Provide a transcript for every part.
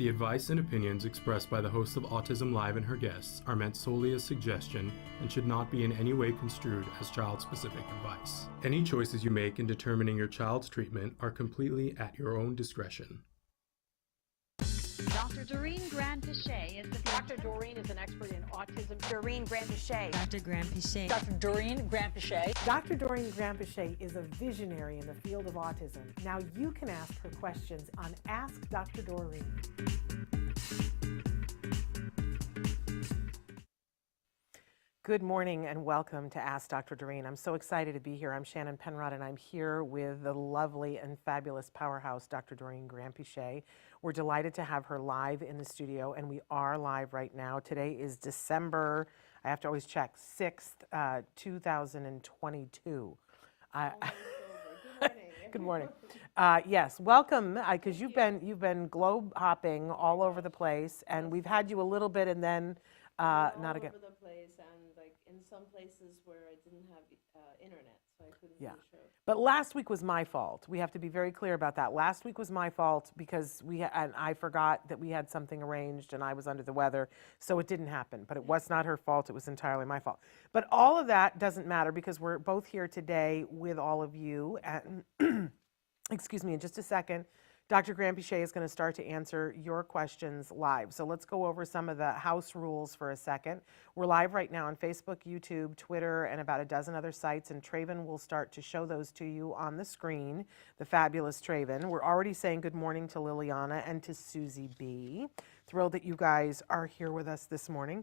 The advice and opinions expressed by the host of Autism-Live and her guests are meant solely as suggestion and should not be in any way construed as child-specific advice. Any choices you make in determining your child's treatment are completely at your own discretion. Dr. Doreen Granpeesheh is the Dr. Doreen is an expert in autism. Doreen Granpeesheh. Dr. Granpeesheh. Dr. Doreen Granpeesheh. Dr. Doreen Granpeesheh is a visionary in the field of autism. Now you can ask her questions on Ask Dr. Doreen. Good morning and welcome to Ask Dr. Doreen. I'm so excited to be here. I'm Shannon Penrod and I'm here with the lovely and fabulous powerhouse, Dr. Doreen Granpeesheh. We're delighted to have her live in the studio, and we are live right now. Today is December, I have to always check, 6th, 2022. Good morning. Yes, welcome, because you've been globe hopping all over the place, and we've had you a little bit, and then not again. All over the place, and like in some places where I didn't have internet, so I couldn't do the show. But last week was my fault. We have to be very clear about that. Last week was my fault because and I forgot that we had something arranged and I was under the weather, so it didn't happen. But it was not her fault. It was entirely my fault. But all of that doesn't matter because we're both here today with all of you. And excuse me, in just a second, Dr. Granpeesheh is going to start to answer your questions live. So let's go over some of the house rules for a second. We're live right now on Facebook, YouTube, Twitter, and about a dozen other sites, and Traven will start to show those to you on the screen, the fabulous Traven. We're already saying good morning to Liliana and to Susie B. Thrilled that you guys are here with us this morning.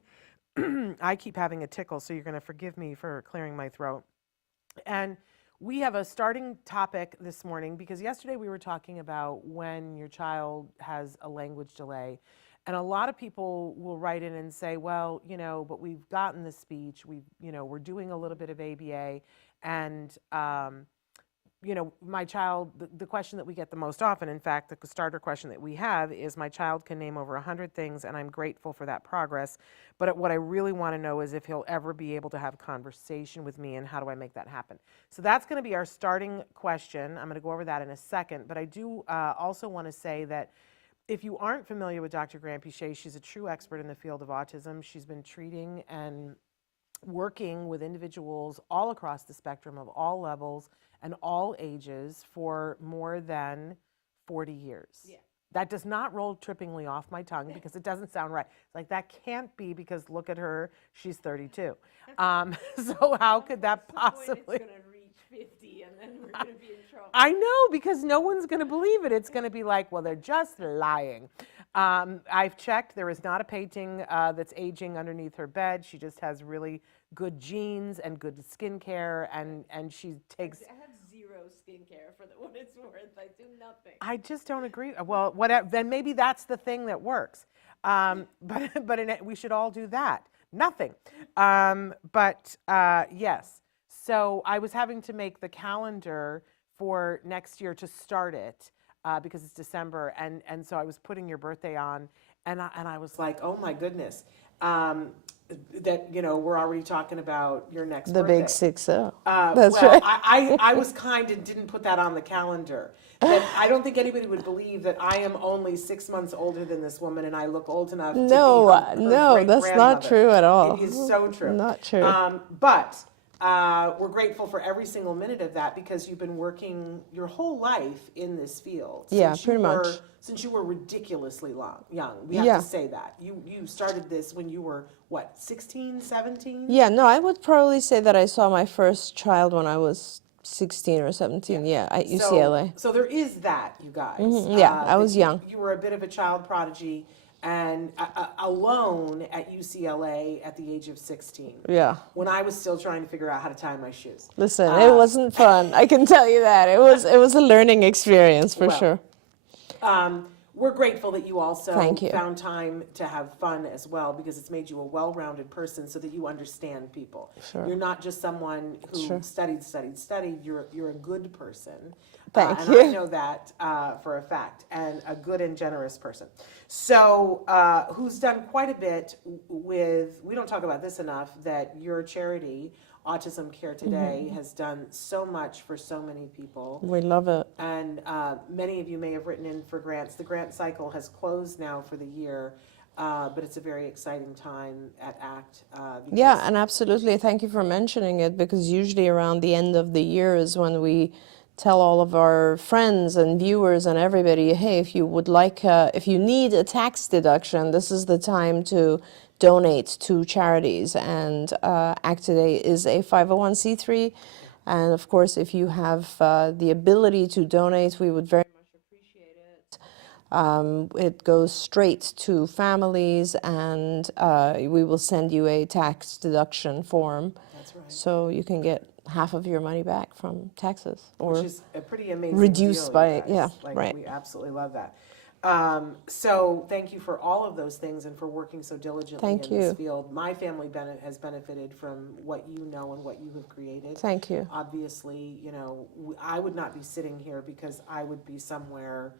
I keep having a tickle, so you're going to forgive me for clearing my throat. And we have a starting topic this morning because yesterday we were talking about when your child has a language delay. And a lot of people will write in and say, well, but we've gotten the speech, we're doing a little bit of ABA, and, my child, the question that we get the most often, in fact, the starter question that we have is, my child can name over 100 things, and I'm grateful for that progress, but what I really want to know is if he'll ever be able to have a conversation with me, and how do I make that happen? So that's going to be our starting question. I'm going to go over that in a second, but I do also want to say that if you aren't familiar with Dr. Granpeesheh, she's a true expert in the field of autism. She's been treating and working with individuals all across the spectrum of all levels and all ages for more than 40 years. Yeah. That does not roll trippingly off my tongue because it doesn't sound right. It's like, that can't be because look at her, she's 32. So how could that possibly? It's going to reach 50 and then we're going to be in trouble. I know, because no one's going to believe it. It's going to be like, well, they're just lying. I've checked. There is not a painting that's aging underneath her bed. She just has really good genes and good skincare, and she takes... I have zero skincare for what it's worth. I do nothing. I just don't agree. Well, whatever. Then maybe that's the thing that works. But we should all do that. Nothing. Yes. So I was having to make the calendar for next year to start it because it's December, and so I was putting your birthday on, and I was like, oh my goodness, that we're already talking about your next the birthday. big 6-0. That's right. I was kind and didn't put that on the calendar. And I don't think anybody would believe that I am only 6 months older than this woman, and I look old enough to be her that's not true at all. It is so true. Not true. But we're grateful for every single minute of that because you've been working your whole life in this field. Yeah, pretty much. Since you were ridiculously young. We have to say that. You started this when you were, what, 16, 17? Yeah, no, I would probably say that I saw my first child when I was 16 or 17, at UCLA. So there is that, you guys. Mm-hmm. Yeah, I was young. You were a bit of a child prodigy and alone at UCLA at the age of 16. Yeah. When I was still trying to figure out how to tie my shoes. Listen, it wasn't fun. I can tell you that. It was a learning experience for sure. We're grateful that you also Thank you. found time to have fun as well because it's made you a well-rounded person so that you understand people. Sure. You're not just someone who studied. You're a good person. Thank and you. I know that for a fact, and a good and generous person. So who's done quite a bit with, we don't talk about this enough, that your charity, Autism Care Today has done so much for so many people. We love it. And many of you may have written in for grants. The grant cycle has closed now for the year, but it's a very exciting time at ACT. Yeah, and absolutely. Thank you for mentioning it, because usually around the end of the year is when we tell all of our friends and viewers and everybody, hey, if you would like, if you need a tax deduction, this is the time to donate to charities. And ACT Today is a 501c3. And of course, if you have the ability to donate, we would very much appreciate it. It goes straight to families, and we will send you a tax deduction form. That's right. So you can get half of your money back from taxes, or Which is a pretty amazing reduced deal, by you guys. yeah, Like, right. we absolutely love that. So thank you for all of those things and for working so diligently Thank in this you. field. My family has benefited from what you know and what you have created. Thank you. Obviously, you know, I would not be sitting here because I would be somewhere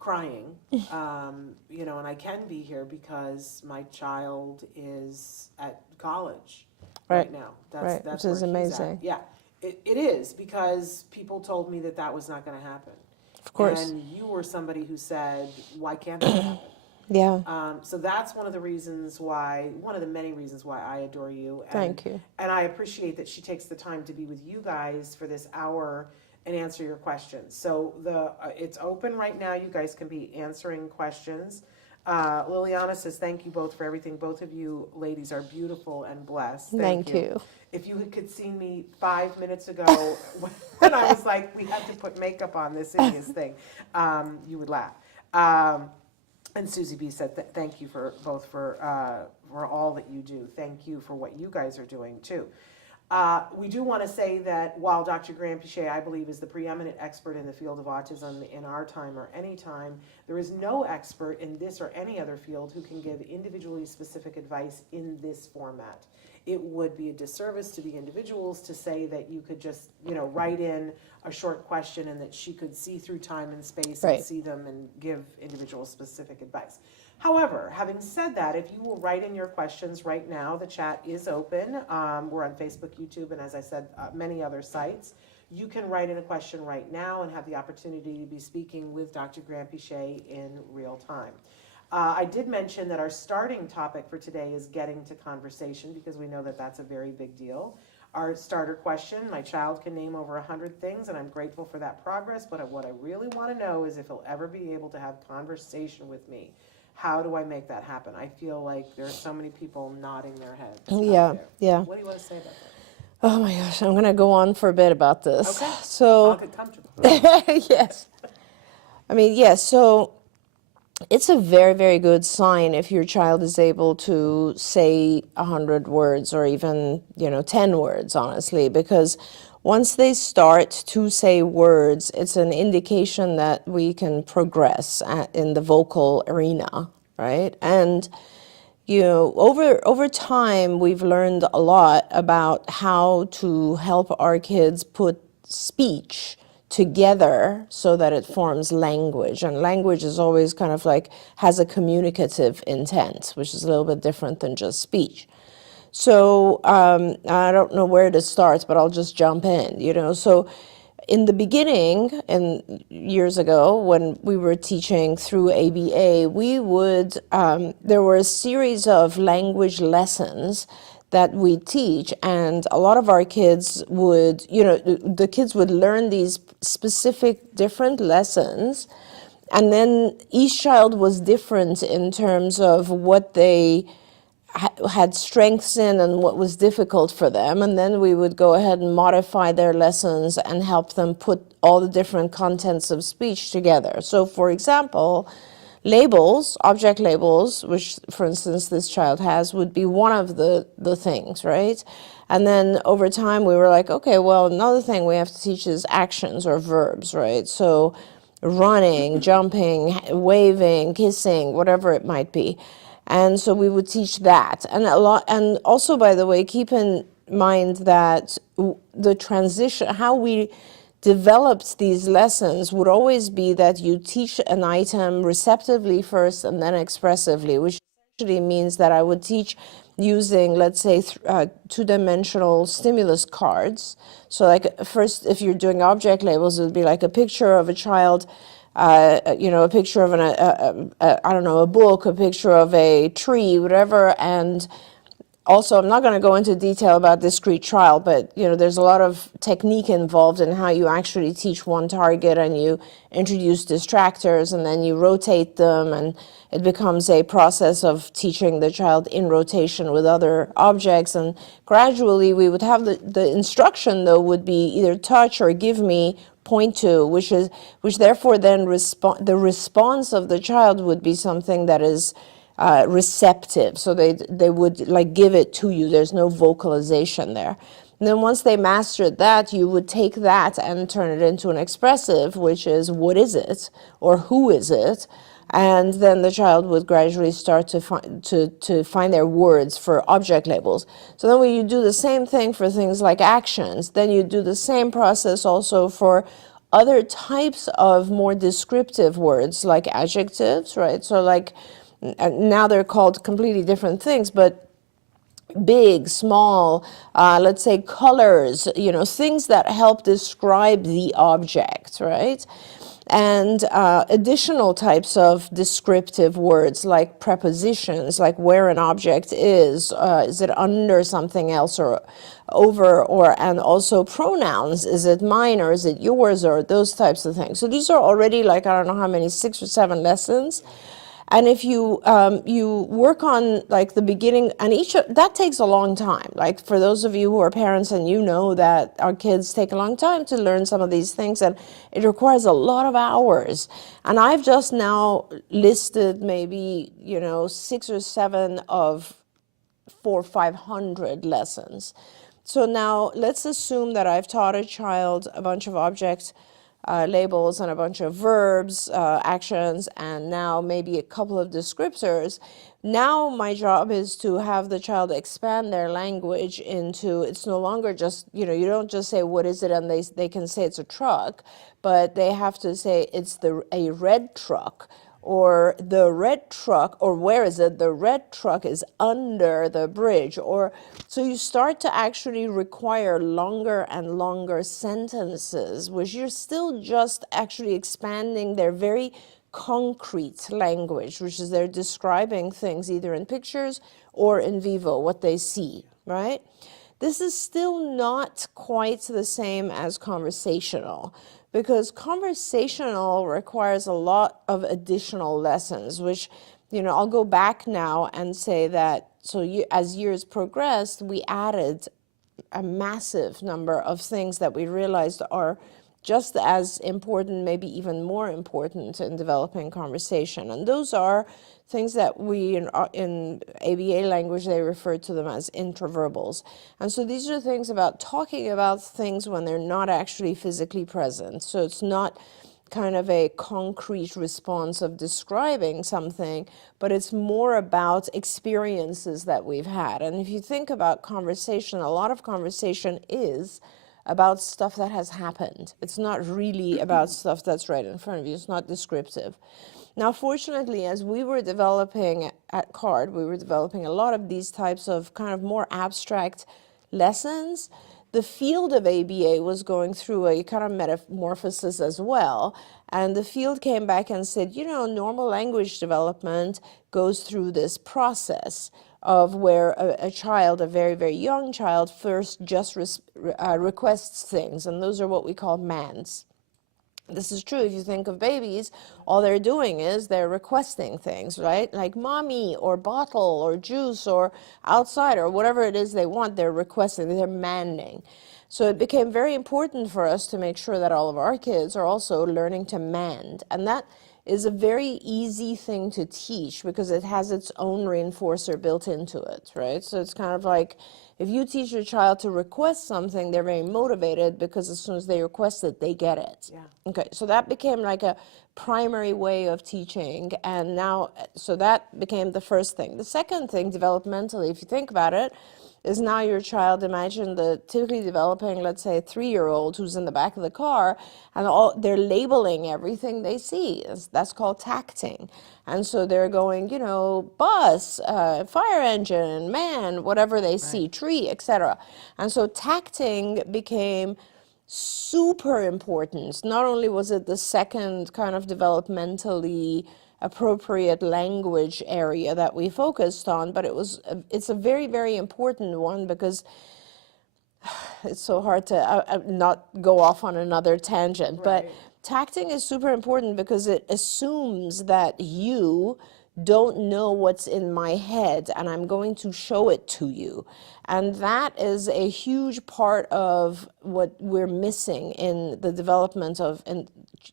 crying, you know, and I can be here because my child is at college right now. Right, That's which is where he's at. amazing. Yeah, it is, because people told me that that was not going to happen. Of course. And you were somebody who said, why can't that happen? Yeah. So that's one of the reasons why, one of the many reasons why I adore you. And, Thank you. And I appreciate that she takes the time to be with you guys for this hour and answer your questions. So it's open right now. You guys can be answering questions. Liliana says, thank you both for everything. Both of you ladies are beautiful and blessed. Thank you. If you could see me 5 minutes ago when I was like, we had to put makeup on this hideous thing, you would laugh. And Susie B said, thank you for both for all that you do. Thank you for what you guys are doing too. We do want to say that while Dr. Granpeesheh, I believe, is the preeminent expert in the field of autism in our time or any time, there is no expert in this or any other field who can give individually specific advice in this format. It would be a disservice to the individuals to say that you could just, you know, write in a short question and that she could see through time and space and see them and give individual specific advice. However, having said that, if you will write in your questions right now, the chat is open. We're on Facebook, YouTube, and as I said, many other sites. You can write in a question right now and have the opportunity to be speaking with Dr. Granpeesheh in real time. I did mention that our starting topic for today is getting to conversation, because we know that that's a very big deal. Our starter question, my child can name over 100 things, and I'm grateful for that progress, but what I really want to know is if he'll ever be able to have conversation with me. How do I make that happen? I feel like there are so many people nodding their heads. Yeah, yeah. What do you want to say about that? Oh my gosh, I'm going to go on for a bit about this. Okay. So, I'll get comfortable. yes. I mean, yes, so it's a very, very good sign if your child is able to say 100 words or even, 10 words, honestly, because once they start to say words, it's an indication that we can progress in the vocal arena, right? And, over time, we've learned a lot about how to help our kids put speech together so that it forms language. And language is always kind of like has a communicative intent, which is a little bit different than just speech. So I don't know where to start, but I'll just jump in, So in the beginning, and years ago, when we were teaching through ABA, we would, there were a series of language lessons that we teach, and a lot of our kids would, the kids would learn these specific different lessons, and then each child was different in terms of what they had strengths in and what was difficult for them, and then we would go ahead and modify their lessons and help them put all the different contents of speech together. So for example, labels, object labels, which for instance this child has, would be one of the things, right? And then over time we were like, okay, well, another thing we have to teach is actions or verbs, right? So running, jumping, waving, kissing, whatever it might be. And so we would teach that. And also, by the way, keep in mind that the transition, how we developed these lessons would always be that you teach an item receptively first and then expressively, which actually means that I would teach using, let's say, two-dimensional stimulus cards. So like first, if you're doing object labels, it would be like a picture of a child, a picture of I don't know, a book, a picture of a tree, whatever. And also, I'm not going to go into detail about discrete trial, but there's a lot of technique involved in how you actually teach one target, and you introduce distractors, and then you rotate them, and it becomes a process of teaching the child in rotation with other objects. And gradually, we would have the instruction, though, would be either touch or give me, point to, which therefore then the response of the child would be something that is receptive. So they would like give it to you. There's no vocalization there. And then once they mastered that, you would take that and turn it into an expressive, which is what is it or who is it? And then the child would gradually start to find their words for object labels. So then when you do the same thing for things like actions, then you do the same process also for other types of more descriptive words like adjectives, right? So like now they're called completely different things, but big, small, let's say colors, things that help describe the object, right? And additional types of descriptive words like prepositions, like where an object is it under something else or over, and also pronouns, is it mine or is it yours, or those types of things. So these are already like, I don't know how many, 6 or 7 lessons. And if you you work on like the beginning, and that takes a long time. Like for those of you who are parents and that our kids take a long time to learn some of these things, and it requires a lot of hours. And I've just now listed maybe 6 or 7 of 400 or 500 lessons. So now let's assume that I've taught a child a bunch of object labels and a bunch of verbs, actions, and now maybe a couple of descriptors. Now my job is to have the child expand their language into, it's no longer just, you don't just say, what is it? And they can say it's a truck, but they have to say it's a red truck, or the red truck, or where is it? The red truck is under the bridge. Or so you start to actually require longer and longer sentences, which you're still just actually expanding their very concrete language, which is they're describing things either in pictures or in vivo, what they see, right? This is still not quite the same as conversational, because conversational requires a lot of additional lessons, which, I'll go back now and say that, as years progressed, we added a massive number of things that we realized are just as important, maybe even more important in developing conversation. And those are things that we, in ABA language, they refer to them as intraverbals. And so these are things about talking about things when they're not actually physically present. So it's not kind of a concrete response of describing something, but it's more about experiences that we've had. And if you think about conversation, a lot of conversation is about stuff that has happened. It's not really about stuff that's right in front of you. It's not descriptive. Now, fortunately, as we were developing at CARD, we were developing a lot of these types of kind of more abstract lessons. The field of ABA was going through a kind of metamorphosis as well. And the field came back and said, normal language development goes through this process of where a child, a very, very young child, first just requests things. And those are what we call MANs. This is true if you think of babies, all they're doing is they're requesting things, right? Like mommy or bottle or juice or outside or whatever it is they want, they're requesting, they're manning. So it became very important for us to make sure that all of our kids are also learning to mand. And that is a very easy thing to teach because it has its own reinforcer built into it, right? So it's kind of like, if you teach your child to request something, they're very motivated because as soon as they request it, they get it. Yeah. Okay, so that became like a primary way of teaching, and now, so that became the first thing. The second thing, developmentally, if you think about it, is now your child, imagine the typically developing, let's say, a 3-year-old who's in the back of the car, and they're labeling everything they see. That's called tacting. And so they're going, you know, bus, fire engine, man, whatever they see, tree, etc. And so tacting became super important. Not only was it the second kind of developmentally appropriate language area that we focused on, but it's a very, very important one, because it's so hard to not go off on another tangent. But tacting is super important because it assumes that you don't know what's in my head, and I'm going to show it to you. And that is a huge part of what we're missing in the development of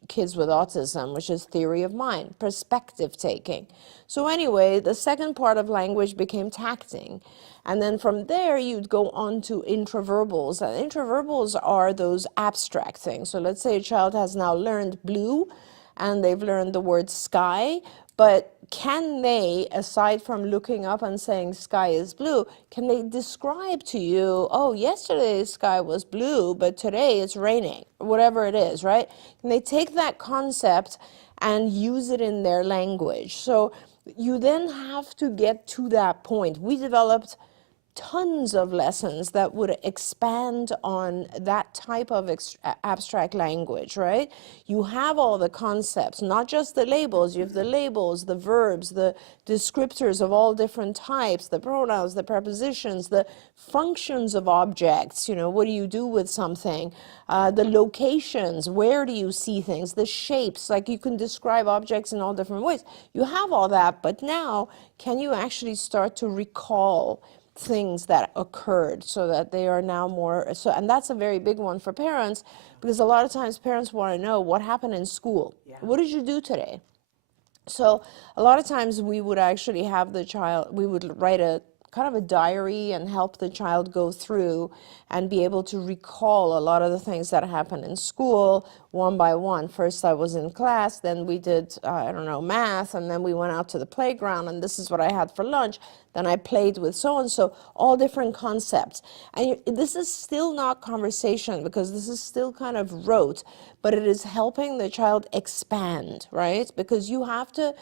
kids with autism, which is theory of mind, perspective taking. So anyway, the second part of language became tacting. And then from there, you'd go on to intraverbals. And intraverbals are those abstract things. So let's say a child has now learned blue, and they've learned the word sky, but can they, aside from looking up and saying sky is blue, can they describe to you, oh, yesterday the sky was blue, but today it's raining, or whatever it is, right? Can they take that concept and use it in their language? So you then have to get to that point. We developed tons of lessons that would expand on that type of abstract language, right? You have all the concepts, not just the labels. You have the labels, the verbs, the descriptors of all different types, the pronouns, the prepositions, the functions of objects. You know, what do you do with something? The locations, where do you see things? The shapes, like you can describe objects in all different ways. You have all that, but now can you actually start to recall things that occurred, so that they are now more so? And that's a very big one for parents, because a lot of times parents want to know what happened in school. What did you do today? So a lot of times we would actually have the child, we would write a kind of a diary and help the child go through and be able to recall a lot of the things that happened in school one by one. First I was in class, then we did, I don't know, math, and then we went out to the playground, and this is what I had for lunch. Then I played with so-and-so, all different concepts. And this is still not conversation, because this is still kind of rote, but it is helping the child expand, right? Because you have to,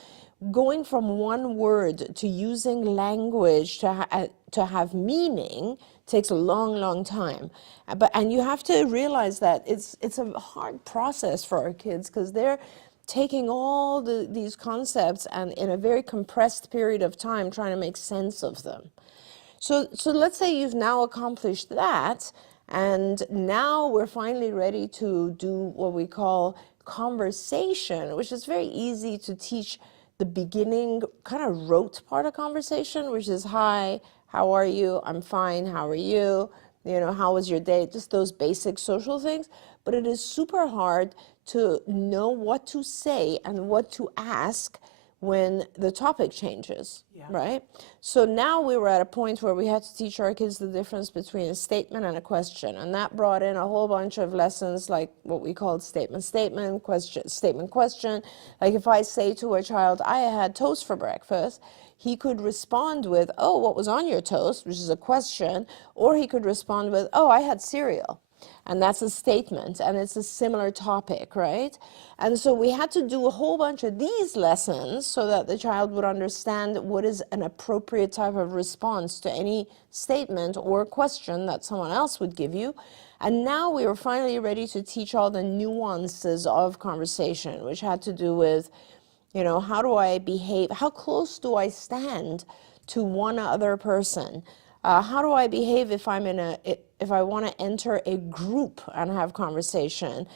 going from one word to using language to have meaning takes a long, long time. And you have to realize that it's a hard process for our kids, because they're taking all these concepts and in a very compressed period of time trying to make sense of them. So let's say you've now accomplished that, and now we're finally ready to do what we call conversation, which is very easy to teach. The beginning kind of rote part of conversation, which is, hi, how are you? I'm fine, how are you? You know, how was your day? Just those basic social things. But it is super hard to know what to say and what to ask when the topic changes, right? So now we were at a point where we had to teach our kids the difference between a statement and a question. And that brought in a whole bunch of lessons, like what we called statement, question. Like if I say to a child, I had toast for breakfast, he could respond with, oh, what was on your toast, which is a question, or he could respond with, oh, I had cereal. And that's a statement, and it's a similar topic, right? And so we had to do a whole bunch of these lessons so that the child would understand what is an appropriate type of response to any statement or question that someone else would give you. And now we were finally ready to teach all the nuances of conversation, which had to do with, you know, how do I behave? How close do I stand to one other person? How do I behave if if I want to enter a group and have conversation,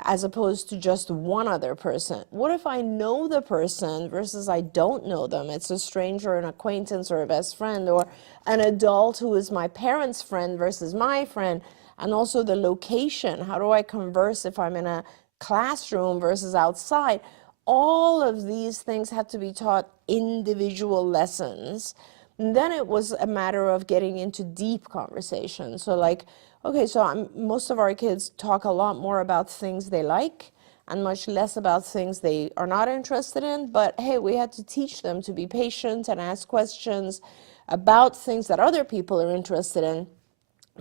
as opposed to just one other person? What if I know the person versus I don't know them? It's a stranger, an acquaintance, or a best friend, or an adult who is my parents' friend versus my friend. And also the location. How do I converse if I'm in a classroom versus outside? All of these things had to be taught individual lessons. And then it was a matter of getting into deep conversation. So like, okay, so most of our kids talk a lot more about things they like and much less about things they are not interested in. But hey, we had to teach them to be patient and ask questions. about things that other people are interested in,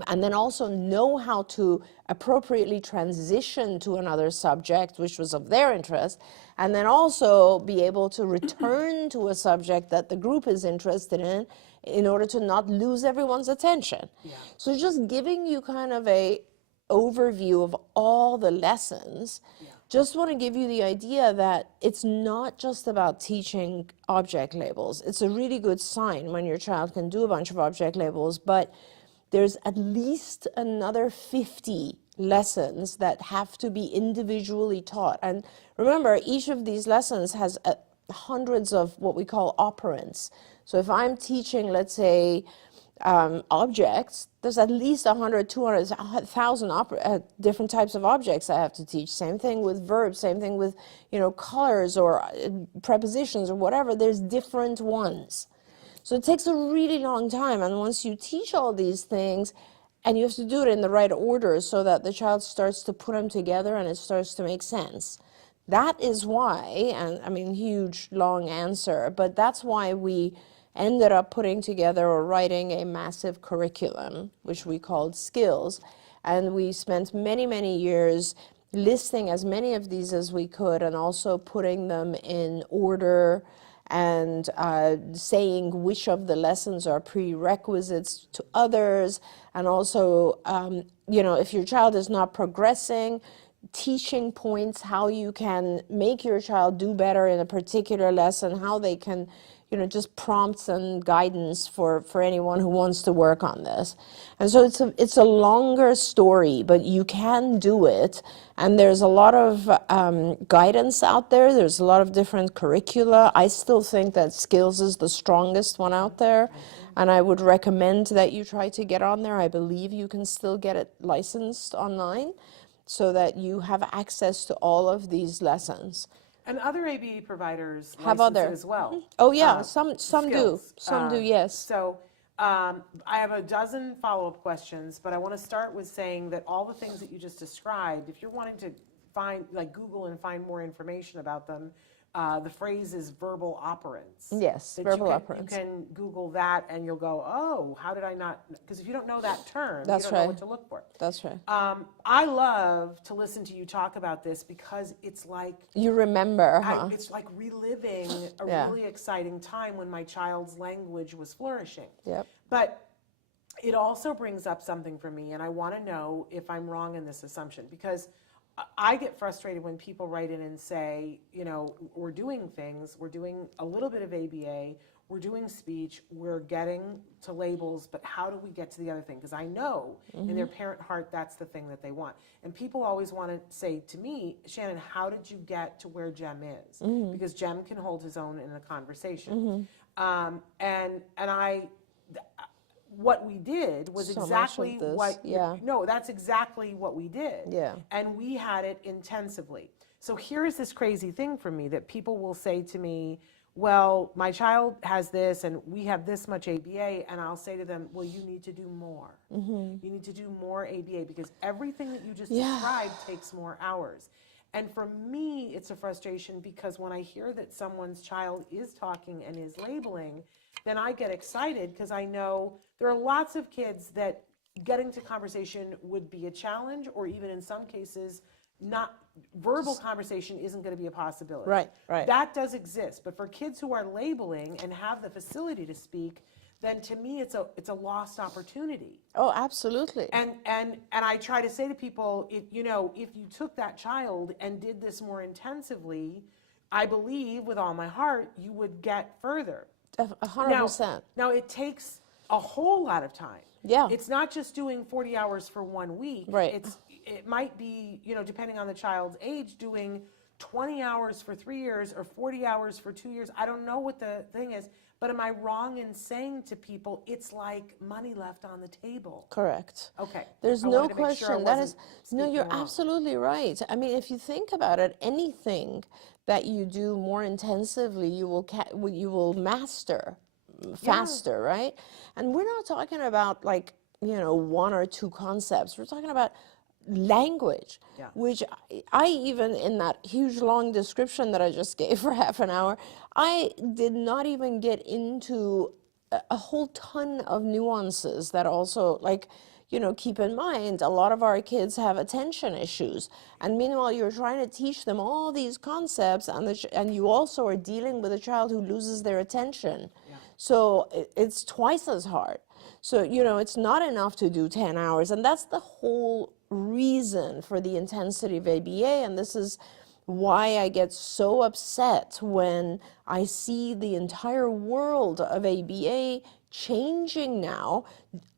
and then also know how to appropriately transition to another subject which was of their interest, and then also be able to return to a subject that the group is interested in order to not lose everyone's attention. So just giving you kind of a overview of all the lessons. Just want to give you the idea that it's not just about teaching object labels. It's a really good sign when your child can do a bunch of object labels, but there's at least another 50 lessons that have to be individually taught. And remember, each of these lessons has hundreds of what we call operands. So if I'm teaching, let's say, objects, there's at least 100, 200, 1,000 different types of objects I have to teach. Same thing with verbs, same thing with, colors or prepositions or whatever. There's different ones. So it takes a really long time, and once you teach all these things, and you have to do it in the right order so that the child starts to put them together and it starts to make sense. That is why, and I mean, huge, long answer, but that's why we ended up putting together or writing a massive curriculum, which we called Skills, and we spent many, many years listing as many of these as we could and also putting them in order and saying which of the lessons are prerequisites to others, and also, if your child is not progressing, teaching points, how you can make your child do better in a particular lesson, how they can, just prompts and guidance for anyone who wants to work on this. And so it's a longer story, but you can do it. And there's a lot of guidance out there. There's a lot of different curricula. I still think that Skills is the strongest one out there. And I would recommend that you try to get on there. I believe you can still get it licensed online so that you have access to all of these lessons. And other ABA providers Have license other. it as well. Oh yeah, some do. Skills. Some do, yes. So I have a dozen follow-up questions, but I want to start with saying that all the things that you just described, if you're wanting to find, Google and find more information about them, the phrase is verbal operants. Yes, That verbal you operants. can Google that and you'll go, oh, how did I not? Because if you don't know that term, That's you don't right. know what to look for. That's right. I love to listen to you talk about this because it's like, You remember, huh? it's like reliving a Yeah. really exciting time when my child's language was flourishing. Yep. But it also brings up something for me, and I want to know if I'm wrong in this assumption, because I get frustrated when people write in and say, we're doing things, we're doing a little bit of ABA, we're doing speech, we're getting to labels, but how do we get to the other thing? Because I know in their parent heart that's the thing that they want. And people always want to say to me, Shannon, how did you get to where Jem is? Because Jem can hold his own in a conversation. What we did was So much of exactly this, what, yeah. no, that's exactly what we did. Yeah. And we had it intensively. So here's this crazy thing for me that people will say to me, well, my child has this and we have this much ABA, and I'll say to them, well, you need to do more. You need to do more ABA because everything that you just described takes more hours. And for me, it's a frustration because when I hear that someone's child is talking and is labeling, then I get excited because I know there are lots of kids that getting to conversation would be a challenge, or even in some cases, not verbal conversation isn't going to be a possibility. Right. That does exist, but for kids who are labeling and have the facility to speak, then to me it's a lost opportunity. Oh, absolutely. And I try to say to people, if you took that child and did this more intensively, I believe with all my heart you would get further. 100%. Now it takes a whole lot of time. Yeah. It's not just doing 40 hours for 1 week. Right. It might be, depending on the child's age, doing 20 hours for 3 years or 40 hours for 2 years. I don't know what the thing is, but am I wrong in saying to people it's like money left on the table? Correct. Okay. There's I no wanted to make sure I question. That is, wasn't no, you're speaking wrong. absolutely right. I mean, if you think about it, anything that you do more intensively, you will master faster, right? And we're not talking about one or two concepts. We're talking about language, which I even in that huge long description that I just gave for half an hour, I did not even get into a whole ton of nuances that also, like, you know, keep in mind, a lot of our kids have attention issues. And meanwhile, you're trying to teach them all these concepts, and you also are dealing with a child who loses their attention. So it's twice as hard. So, you know, it's not enough to do 10 hours. And that's the whole reason for the intensity of ABA. And this is why I get so upset when I see the entire world of ABA changing now,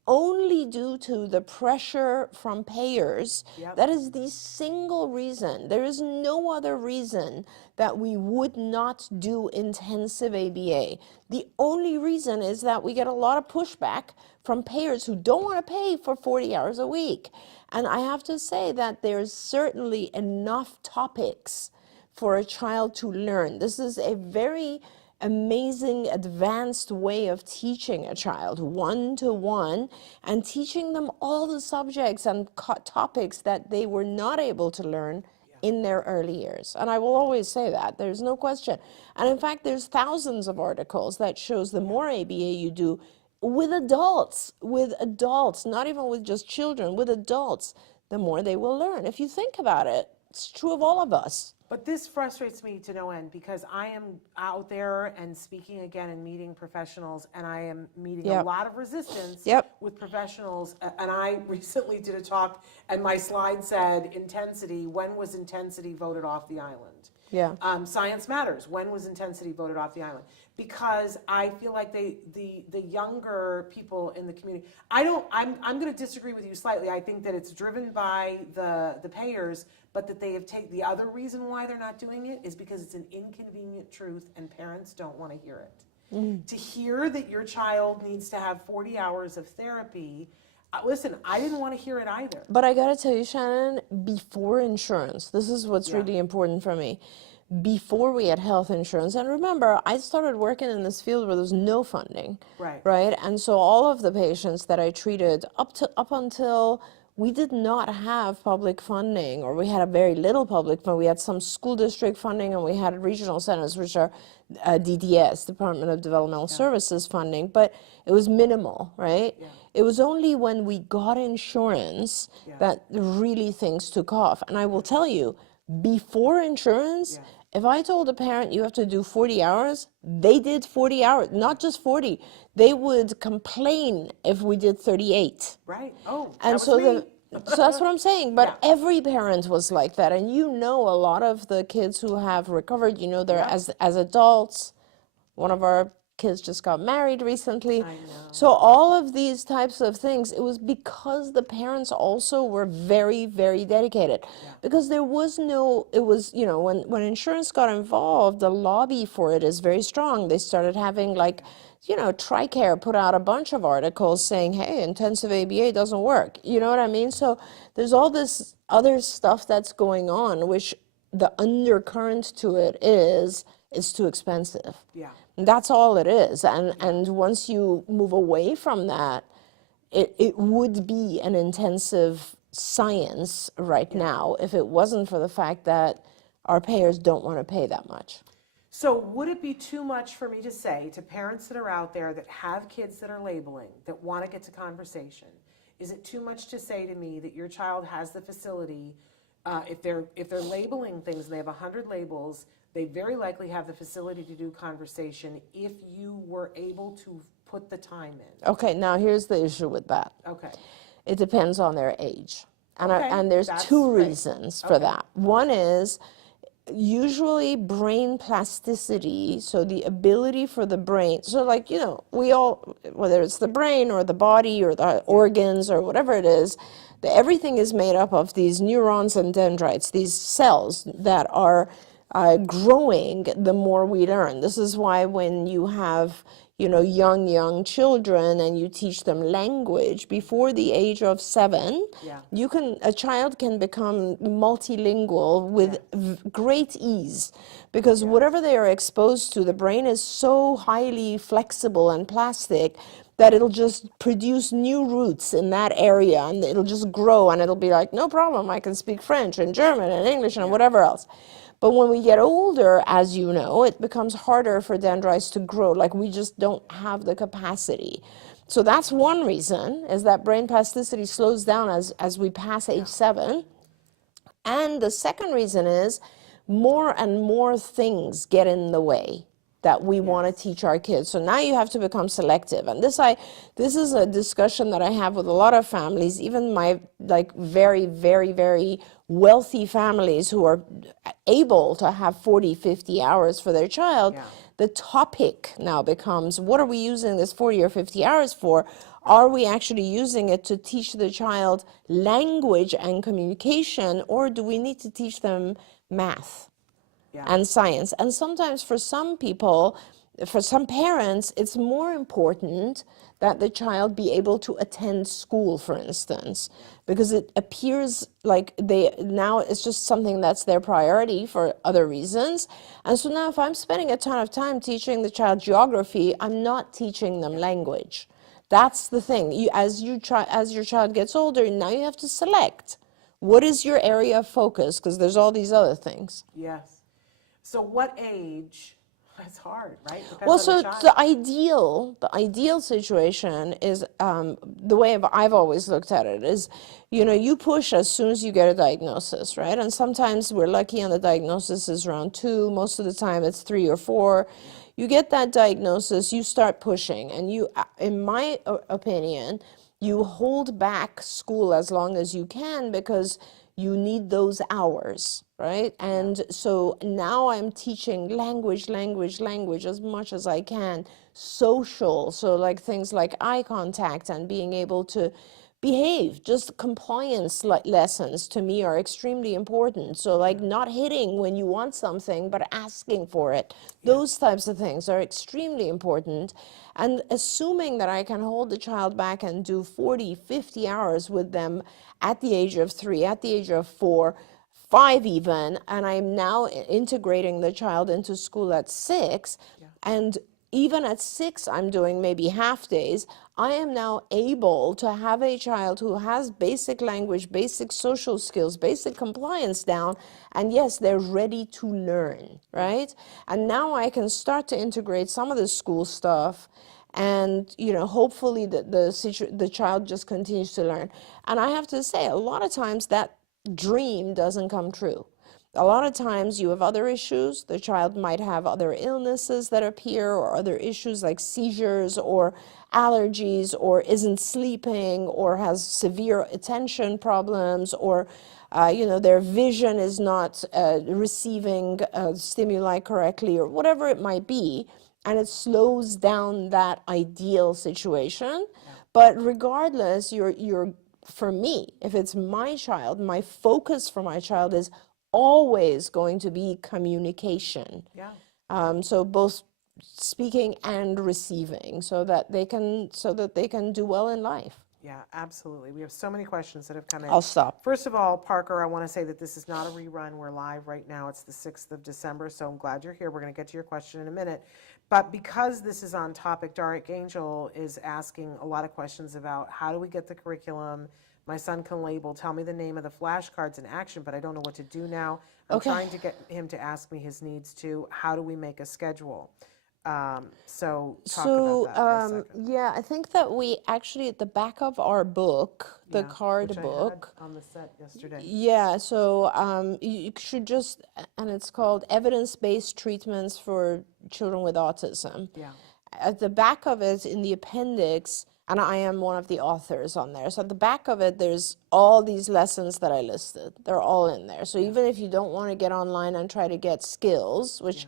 only due to the pressure from payers. That is the single reason. There is no other reason that we would not do intensive ABA. The only reason is that we get a lot of pushback from payers who don't want to pay for 40 hours a week. And I have to say that there's certainly enough topics for a child to learn. This is a very amazing, advanced way of teaching a child one-to-one and teaching them all the subjects and topics that they were not able to learn in their early years. And I will always say that, there's no question. And in fact, there's thousands of articles that shows the more ABA you do with adults, not even with just children, with adults, the more they will learn. If you think about it, it's true of all of us. But this frustrates me to no end because I am out there and speaking again and meeting professionals, and I am meeting a lot of resistance with professionals. And I recently did a talk, and my slide said intensity. When was intensity voted off the island? Science matters. When was intensity voted off the island? Because I feel like the younger people in the community, I'm going to disagree with you slightly. I think that it's driven by the payers, but that they have taken, the other reason why they're not doing it is because it's an inconvenient truth and parents don't want to hear it. To hear that your child needs to have 40 hours of therapy, listen, I didn't want to hear it either. But I got to tell you, Shannon, before insurance, this is what's really important for me. Before we had health insurance, and remember, I started working in this field where there's no funding, right? And so all of the patients that I treated up until we did not have public funding, or we had a very little public funding. We had some school district funding, and we had regional centers, which are DDS, Department of Developmental Services funding, but it was minimal, right? It was only when we got insurance that really things took off. And I will tell you, before insurance, if I told a parent you have to do 40 hours, they did 40 hours, not just 40. They would complain if we did 38. Right. Oh, and so so that's what I'm saying. But every parent was like that. And you know, a lot of the kids who have recovered, you know, they're as adults. One of our kids just got married recently. I know. So all of these types of things, it was because the parents also were very, very dedicated. Because there was no, it was, you know, when insurance got involved, the lobby for it is very strong. They started having, like, you know, TRICARE put out a bunch of articles saying, hey, intensive ABA doesn't work. You know what I mean? So there's all this other stuff that's going on, which the undercurrent to it is, it's too expensive. That's all it is. And once you move away from that, it would be an intensive science right now if it wasn't for the fact that our payers don't want to pay that much. So would it be too much for me to say to parents that are out there that have kids that are labeling, that want to get to conversation, is it too much to say to me that your child has the facility, if they're labeling things and they have 100 labels, they very likely have the facility to do conversation if you were able to put the time in? Okay, now here's the issue with that. Okay. It depends on their age. And there's two reasons for that. One is usually brain plasticity, so the ability for the brain, so like, you know, we all, whether it's the brain or the body or the organs or whatever it is, everything is made up of these neurons and dendrites, these cells that are growing the more we learn. This is why when you have, you know, young children and you teach them language before the age of 7, a child can become multilingual with great ease, because whatever they are exposed to, the brain is so highly flexible and plastic that it'll just produce new roots in that area, and it'll just grow, and it'll be like, no problem, I can speak French and German and English and whatever else. But when we get older, as you know, it becomes harder for dendrites to grow. Like, we just don't have the capacity. So that's one reason, is that brain plasticity slows down as we pass age 7. And the second reason is more and more things get in the way that we want to teach our kids. So now you have to become selective. And this is a discussion that I have with a lot of families, even my like very, very, very wealthy families who are able to have 40, 50 hours for their child. The topic now becomes, what are we using this 40 or 50 hours for? Are we actually using it to teach the child language and communication, or do we need to teach them math and science? And sometimes for some people, for some parents, it's more important that the child be able to attend school, for instance, because it appears like now it's just something that's their priority for other reasons. And so now if I'm spending a ton of time teaching the child geography, I'm not teaching them language. That's the thing. As your child gets older, now you have to select. What is your area of focus? Because there's all these other things. Yes. So what age? It's hard, right? Depends Well, on so the ideal situation is the way I've always looked at it is, you push as soon as you get a diagnosis, right? And sometimes we're lucky and the diagnosis is around 2. Most of the time it's 3 or 4. You get that diagnosis, you start pushing, and you, in my opinion, you hold back school as long as you can because you need those hours, right? And so now I'm teaching language as much as I can. Social, so like things like eye contact and being able to behave. Just compliance lessons to me are extremely important. So like not hitting when you want something, but asking for it. Those types of things are extremely important. And assuming that I can hold the child back and do 40, 50 hours with them at the age of 3, at the age of 4, 5 even, and I'm now integrating the child into school at 6, and even at 6, I'm doing maybe half days. I am now able to have a child who has basic language, basic social skills, basic compliance down, and yes, they're ready to learn, right? And now I can start to integrate some of the school stuff, and hopefully the child just continues to learn. And I have to say, a lot of times that dream doesn't come true. A lot of times you have other issues. The child might have other illnesses that appear, or other issues like seizures or allergies, or isn't sleeping, or has severe attention problems, or their vision is not receiving stimuli correctly, or whatever it might be, and it slows down that ideal situation. But regardless, for me, if it's my child, my focus for my child is always going to be communication. So both speaking and receiving, so that they can do well in life. Yeah, absolutely. We have so many questions that have come in. I'll stop. First of all, Parker, I want to say that this is not a rerun. We're live right now. It's the 6th of December, so I'm glad you're here. We're going to get to your question in a minute. But because this is on topic, Dark Angel is asking a lot of questions about how do we get the curriculum. My son can label, tell me the name of the flashcards in action, but I don't know what to do now. I'm trying to get him to ask me his needs too. How do we make a schedule? So talk about that for a second. Yeah, I think that we actually, at the back of our book, the card which book. I had on the set yesterday. Yeah, so you should just, and it's called Evidence-Based Treatments for Children with Autism. Yeah. At the back of it, in the appendix, and I am one of the authors on there. So at the back of it, there's all these lessons that I listed. They're all in there. So even if you don't want to get online and try to get skills, which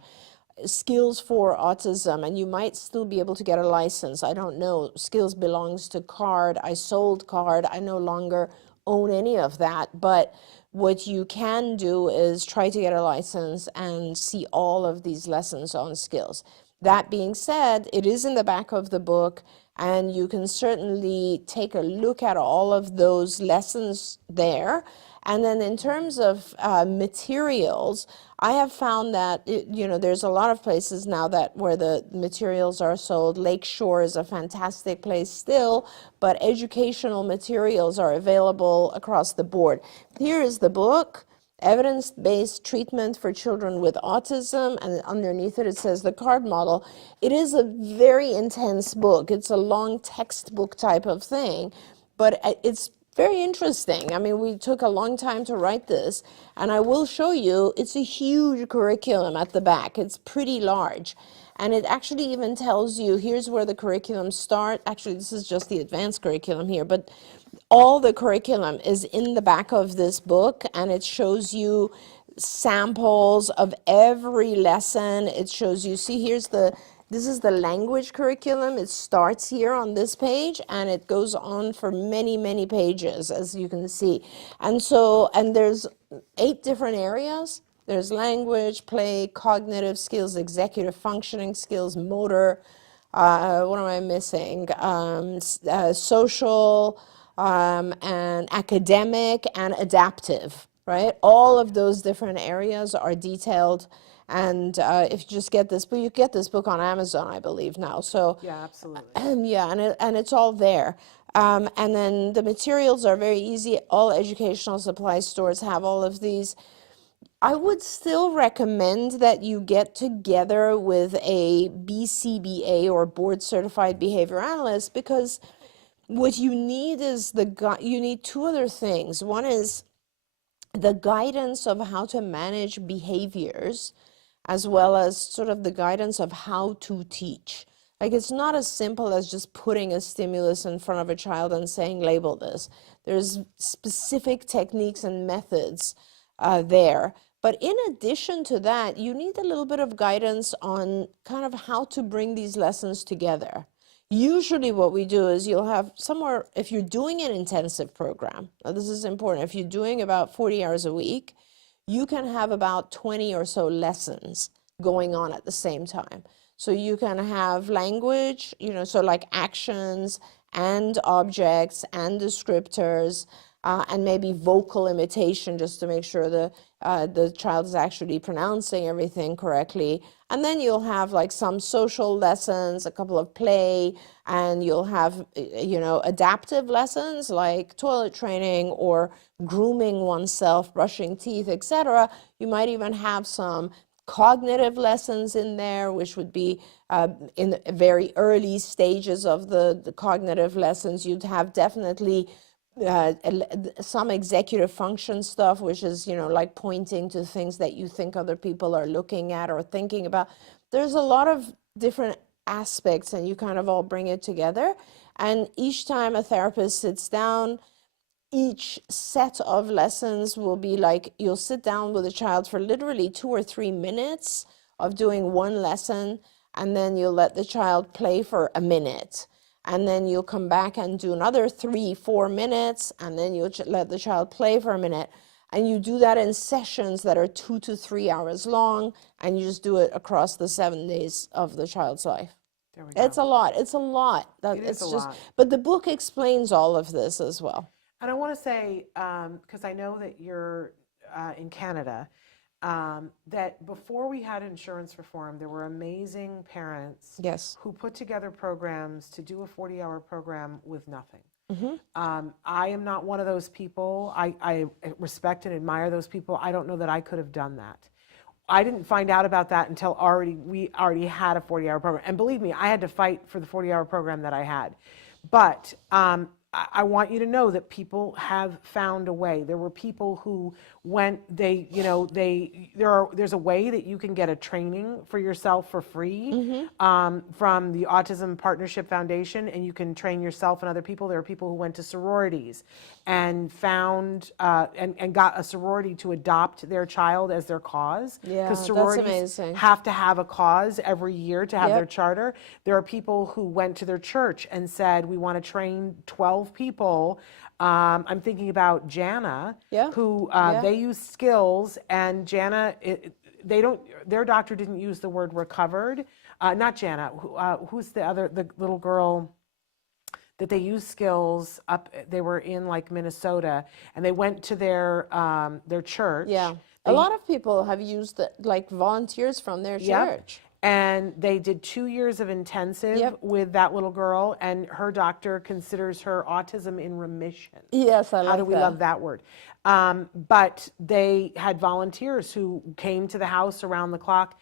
skills for autism, and you might still be able to get a license. I don't know. Skills belongs to CARD. I sold CARD. I no longer own any of that. But what you can do is try to get a license and see all of these lessons on skills. That being said, it is in the back of the book, and you can certainly take a look at all of those lessons there. And then in terms of materials, I have found that, there's a lot of places now that where the materials are sold. Lakeshore is a fantastic place still, but educational materials are available across the board. Here is the book, Evidence-Based Treatment for Children with Autism, and underneath it, it says the card model. It is a very intense book. It's a long textbook type of thing, but it's very interesting. I mean, we took a long time to write this, and I will show you, it's a huge curriculum at the back. It's pretty large. And it actually even tells you, here's where the curriculum starts. Actually, this is just the advanced curriculum here, but all the curriculum is in the back of this book, and it shows you samples of every lesson. It shows you, see, this is the language curriculum. It starts here on this page, and it goes on for many, many pages, as you can see. And there's 8 different areas. There's language, play, cognitive skills, executive functioning skills, motor, what am I missing? Social, and academic and adaptive, right? All of those different areas are detailed. And if you just get this book, you get this book on Amazon, I believe now. So Yeah, absolutely. yeah, and it's all there. And then the materials are very easy. All educational supply stores have all of these. I would still recommend that you get together with a BCBA or board certified behavior analyst, because what you need is you need 2 other things. One is the guidance of how to manage behaviors, as well as sort of the guidance of how to teach. Like, it's not as simple as just putting a stimulus in front of a child and saying, label this. There's specific techniques and methods there. But in addition to that, you need a little bit of guidance on kind of how to bring these lessons together. Usually what we do is you'll have somewhere, if you're doing an intensive program, now this is important, if you're doing about 40 hours a week, you can have about 20 or so lessons going on at the same time. So you can have language, so like actions and objects and descriptors, and maybe vocal imitation, just to make sure the child is actually pronouncing everything correctly. And then you'll have like some social lessons, a couple of play, and you'll have, adaptive lessons like toilet training or grooming oneself, brushing teeth, etc. You might even have some cognitive lessons in there, which would be in the very early stages of the cognitive lessons. You'd have definitely some executive function stuff, which is, like pointing to things that you think other people are looking at or thinking about. There's a lot of different aspects, and you kind of all bring it together. And each time a therapist sits down, each set of lessons will be like, you'll sit down with a child for literally 2 or 3 minutes of doing one lesson, and then you'll let the child play for a minute. And then you'll come back and do another 3-4 minutes, and then you'll let the child play for a minute. And you do that in sessions that are 2 to 3 hours long, and you just do it across the 7 days of the child's life. There we go. It's a lot. It's a lot. It is a lot. But the book explains all of this as well. And I want to say, because I know that you're in Canada, that before we had insurance reform, there were amazing parents Yes. who put together programs to do a 40-hour program with nothing. I am not one of those people. I respect and admire those people. I don't know that I could have done that. I didn't find out about that until we already had a 40-hour program. And believe me, I had to fight for the 40-hour program that I had. But I want you to know that people have found a way. There were people who went, there's a way that you can get a training for yourself for free from the Autism Partnership Foundation, and you can train yourself and other people. There are people who went to sororities and found and got a sorority to adopt their child as their cause. Yeah, because that's sororities amazing. have to have a cause every year to have their charter. There are people who went to their church and said, we want to train 12 people. I'm thinking about Jana, who they use skills, and Jana, their doctor didn't use the word recovered. Not Jana, who's the little girl that they use skills up. They were in like Minnesota, and they went to their church. Yeah. A lot of people have used it, like volunteers from their church. And they did 2 years of intensive with that little girl, and her doctor considers her autism in remission. Yes, I love that. How do we love that word? But they had volunteers who came to the house around the clock.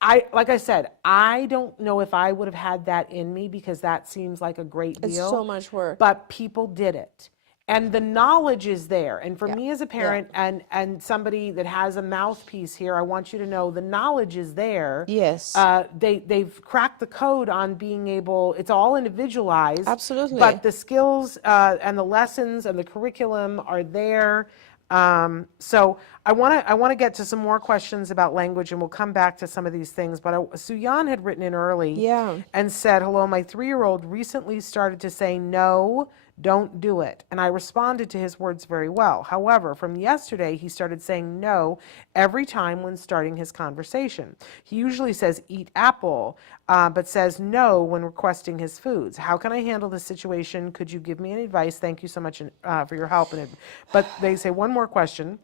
I like I said, I don't know if I would have had that in me, because that seems like a great deal. It's so much work. But people did it. And the knowledge is there. And for me as a parent and somebody that has a mouthpiece here, I want you to know the knowledge is there. Yes. They've cracked the code on being able, it's all individualized. Absolutely. But the skills and the lessons and the curriculum are there. So I want to get to some more questions about language, and we'll come back to some of these things. But Suyan had written in early and said, hello, my 3-year-old recently started to say no, don't do it. And I responded to his words very well. However, from yesterday, he started saying no every time when starting his conversation. He usually says eat apple, but says no when requesting his foods. How can I handle this situation? Could you give me any advice? Thank you so much for your help. But they say one more question.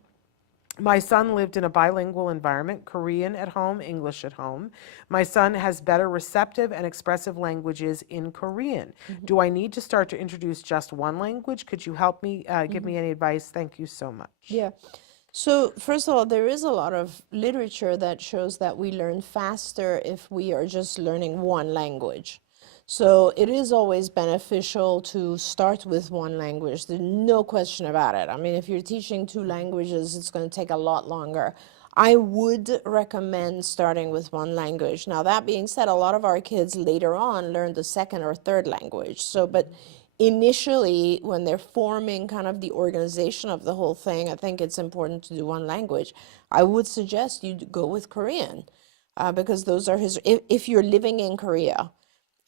My son lived in a bilingual environment, Korean at home, English at home. My son has better receptive and expressive languages in Korean. Do I need to start to introduce just one language? Could you help me, give me any advice? Thank you so much. Yeah. So first of all, there is a lot of literature that shows that we learn faster if we are just learning one language. So it is always beneficial to start with one language. There's no question about it. I mean, if you're teaching 2 languages, it's going to take a lot longer. I would recommend starting with one language. Now, that being said, a lot of our kids later on learn the 2nd or 3rd language. So, but initially, when they're forming kind of the organization of the whole thing, I think it's important to do one language. I would suggest you go with Korean, because those are his, if you're living in Korea,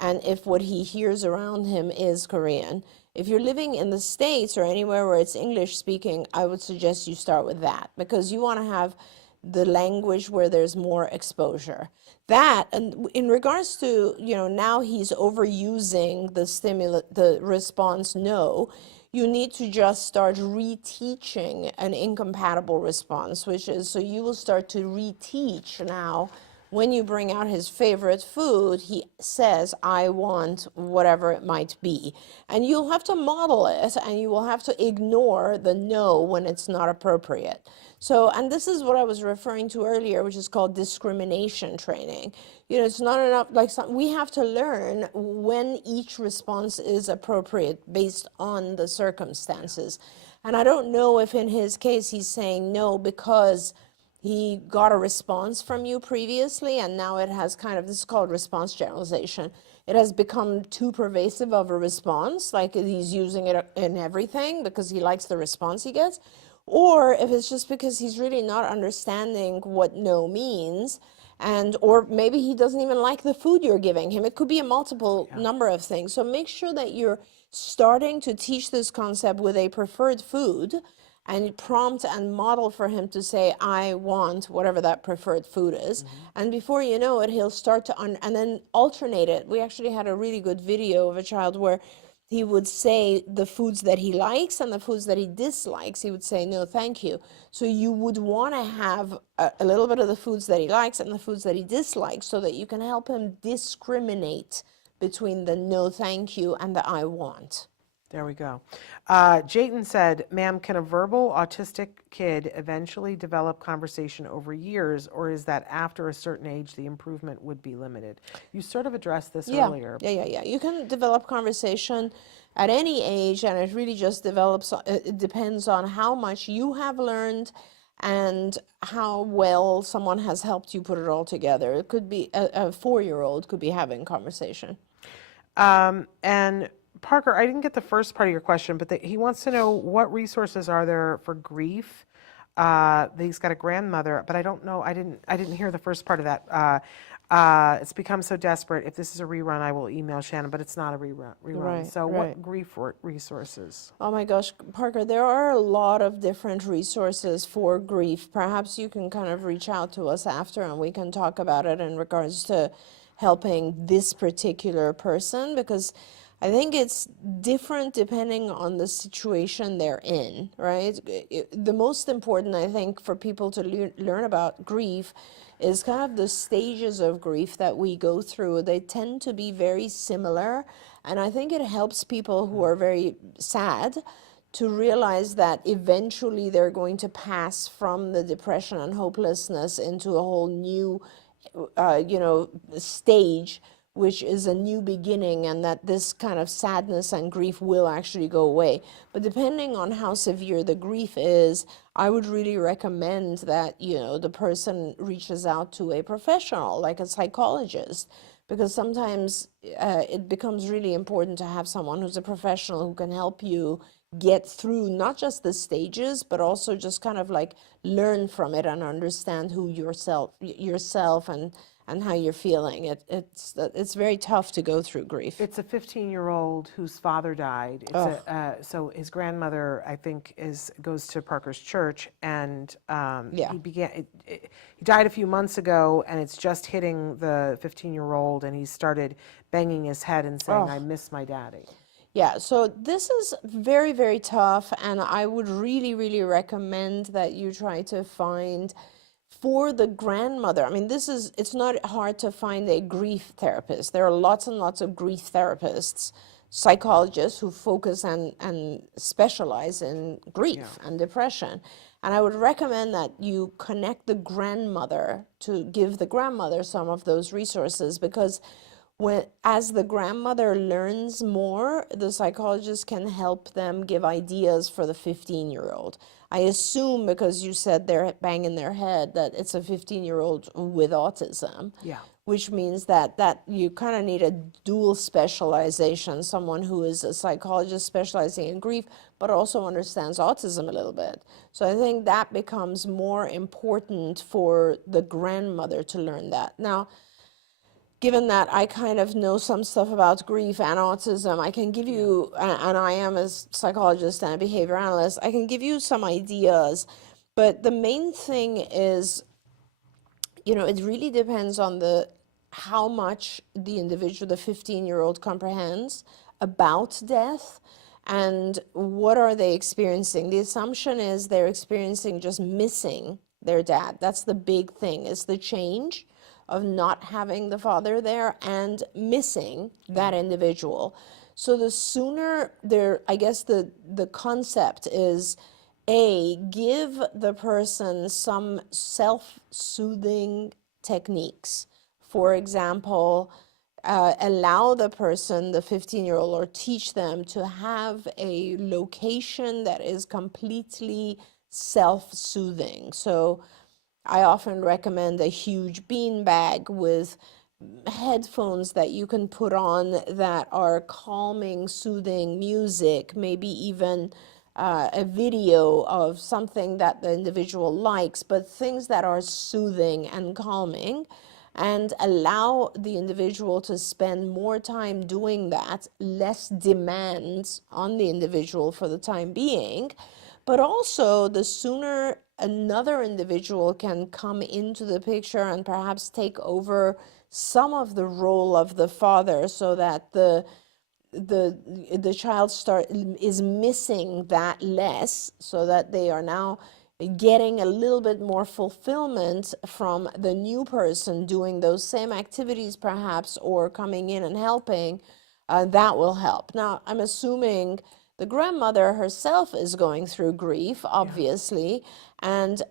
and if what he hears around him is Korean. If you're living in the States or anywhere where it's English speaking, I would suggest you start with that, because you want to have the language where there's more exposure. That, and in regards to, you know, now he's overusing the response no, you need to just start reteaching an incompatible response, which is, so you will start to reteach now. When you bring out his favorite food, he says, I want whatever it might be. And you'll have to model it, and you will have to ignore the no when it's not appropriate. So, and this is what I was referring to earlier, which is called discrimination training. You know, it's not enough, like we have to learn when each response is appropriate based on the circumstances. And I don't know if in his case he's saying no because he got a response from you previously, and now it has kind of, this is called response generalization. It has become too pervasive of a response, like he's using it in everything because he likes the response he gets. Or if it's just because he's really not understanding what no means, and or maybe he doesn't even like the food you're giving him. It could be a multiple number of things. So make sure that you're starting to teach this concept with a preferred food, and prompt and model for him to say, I want whatever that preferred food is. And before you know it, he'll start to, and then alternate it. We actually had a really good video of a child where he would say the foods that he likes and the foods that he dislikes. He would say, no, thank you. So you would want to have a little bit of the foods that he likes and the foods that he dislikes, so that you can help him discriminate between the no, thank you and the I want. There we go. Jayton said, ma'am, can a verbal autistic kid eventually develop conversation over years, or is that after a certain age the improvement would be limited? You sort of addressed this earlier. Yeah. You can develop conversation at any age, and it really just develops, it depends on how much you have learned and how well someone has helped you put it all together. It could be, a 4-year-old could be having conversation. And Parker, I didn't get the first part of your question, but he wants to know what resources are there for grief. He's got a grandmother, but I don't know. I didn't hear the first part of that. It's become so desperate. If this is a rerun, I will email Shannon, but it's not a rerun. Right, So right. what grief resources? Oh my gosh, Parker, there are a lot of different resources for grief. Perhaps you can kind of reach out to us after and we can talk about it in regards to helping this particular person, because I think it's different depending on the situation they're in, right? The most important, I think, for people to learn about grief is kind of the stages of grief that we go through. They tend to be very similar, and I think it helps people who are very sad to realize that eventually they're going to pass from the depression and hopelessness into a whole new, stage, which is a new beginning, and that this kind of sadness and grief will actually go away. But depending on how severe the grief is, I would really recommend that, the person reaches out to a professional, like a psychologist, because sometimes it becomes really important to have someone who's a professional who can help you get through not just the stages, but also just kind of like learn from it and understand who yourself and how you're feeling. It's very tough to go through grief. It's a 15-year-old whose father died. So his grandmother, I think, goes to Parker's church, and he died a few months ago, and it's just hitting the 15-year-old, and he started banging his head and saying, "I miss my daddy." Yeah, so this is very, very tough, and I would really, really recommend that you try to find for the grandmother. I mean, it's not hard to find a grief therapist. There are lots and lots of grief therapists, psychologists who focus and specialize in grief and depression. And I would recommend that you connect the grandmother to give the grandmother some of those resources, because as the grandmother learns more, the psychologist can help them give ideas for the 15-year-old. I assume, because you said they're banging their head, that it's a 15-year-old with autism, which means that you kind of need a dual specialization, someone who is a psychologist specializing in grief, but also understands autism a little bit. So I think that becomes more important for the grandmother to learn that. Now, given that I kind of know some stuff about grief and autism, I can give you, and I am a psychologist and a behavior analyst, I can give you some ideas. But the main thing is, it really depends on how much the individual, the 15-year-old, comprehends about death and what are they experiencing. The assumption is they're experiencing just missing their dad. That's the big thing, is the change of not having the father there and missing that individual. So the sooner I guess the concept is, give the person some self-soothing techniques. For example, allow the person, the 15-year-old, or teach them to have a location that is completely self-soothing. So I often recommend a huge bean bag with headphones that you can put on that are calming, soothing music, maybe even a video of something that the individual likes, but things that are soothing and calming, and allow the individual to spend more time doing that, less demands on the individual for the time being. But also, the sooner another individual can come into the picture and perhaps take over some of the role of the father, so that the child is missing that less, so that they are now getting a little bit more fulfillment from the new person doing those same activities perhaps, or coming in and helping, that will help. Now, I'm assuming the grandmother herself is going through grief, obviously, and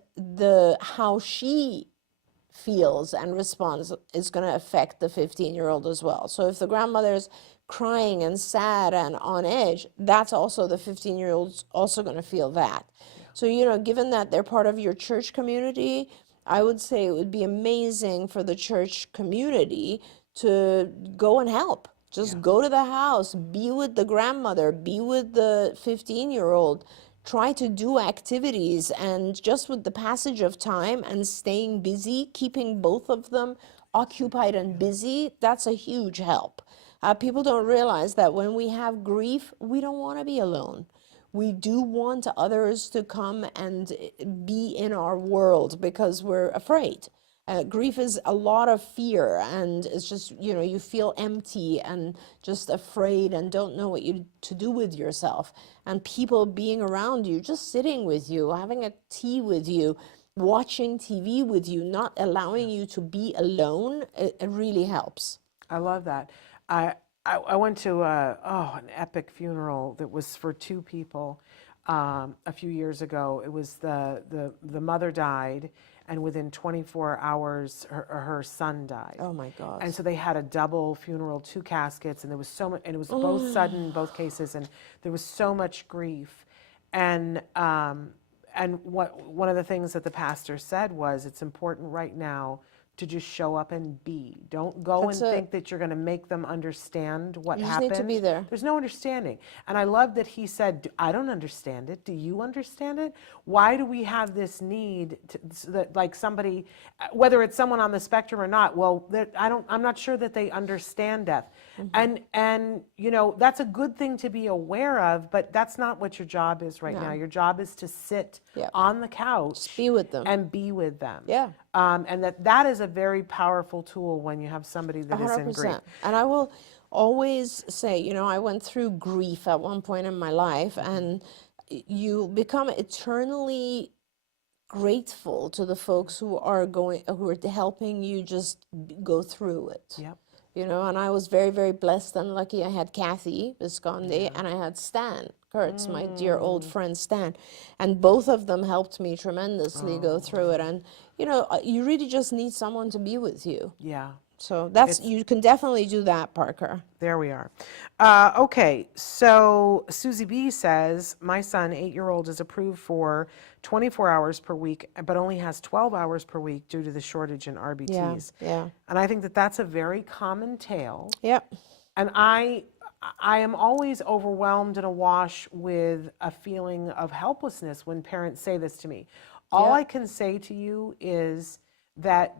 how she feels and responds is going to affect the 15-year-old as well. So if the grandmother's crying and sad and on edge, that's also the 15-year-old's also going to feel that. So, given that they're part of your church community, I would say it would be amazing for the church community to go and help. Just go to the house, be with the grandmother, be with the 15-year-old, try to do activities, and just with the passage of time and staying busy, keeping both of them occupied and busy, that's a huge help. People don't realize that when we have grief, we don't want to be alone. We do want others to come and be in our world because we're afraid. Grief is a lot of fear, and it's just, you feel empty and just afraid and don't know what to do with yourself. And people being around you, just sitting with you, having a tea with you, watching TV with you, not allowing you to be alone, it really helps. I love that. I went to an epic funeral that was for two people a few years ago. It was the mother died, and within 24 hours her son died. Oh my God. And so they had a double funeral, 2 caskets, and there was so much, and it was both sudden in both cases, and there was so much grief. And one of the things that the pastor said was, it's important right now to just show up and be. Don't go and think that you're going to make them understand what happened. You just need to be there. There's no understanding. And I love that he said, I don't understand it. Do you understand it? Why do we have this need so that, like, somebody, whether it's someone on the spectrum or not, well, I'm not sure that they understand death. And that's a good thing to be aware of, but that's not what your job is right now. Your job is to sit on the couch, just be with them, and be with them. Yeah. And that is a very powerful tool when you have somebody that 100%. is in grief. And I will always say, I went through grief at one point in my life, and you become eternally grateful to the folks who are helping you just go through it. Yep. And I was very, very blessed and lucky. I had Kathy Visconde and I had Stan Kurtz, my dear old friend Stan. And both of them helped me tremendously go through it. And, you really just need someone to be with you. Yeah. So you can definitely do that, Parker. There we are. Okay, so Susie B says, my son, 8-year-old, is approved for 24 hours per week, but only has 12 hours per week due to the shortage in RBTs. Yeah. And I think that that's a very common tale. Yep. And I am always overwhelmed and awash with a feeling of helplessness when parents say this to me. All I can say to you is that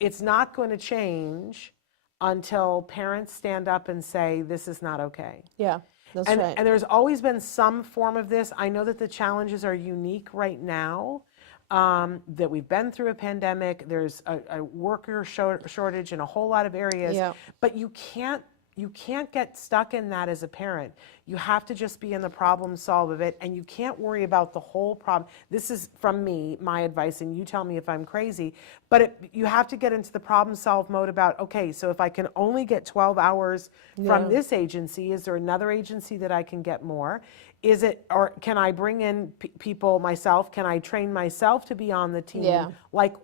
it's not going to change until parents stand up and say, this is not okay. Yeah, that's right. And there's always been some form of this. I know that the challenges are unique right now, that we've been through a pandemic. There's a worker shortage in a whole lot of areas. Yeah. But you can't get stuck in that as a parent. You have to just be in the problem solve of it, and you can't worry about the whole problem. This is from me, my advice, and you tell me if I'm crazy, but you have to get into the problem solve mode about, okay, so if I can only get 12 hours from this agency, is there another agency that I can get more? Is it, or can I bring in people myself? Can I train myself to be on the team? Yeah. Like,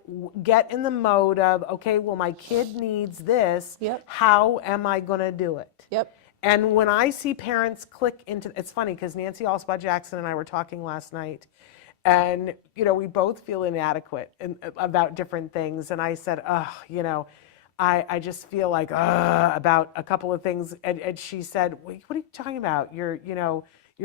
get in the mode of, okay, well, my kid needs this. Yep. How am I going to do it? Yep. And when I see parents click into, it's funny because Nancy Alspaugh-Jackson and I were talking last night, and we both feel inadequate about different things. And I said, I just feel like about a couple of things. And she said, what are you talking about? You're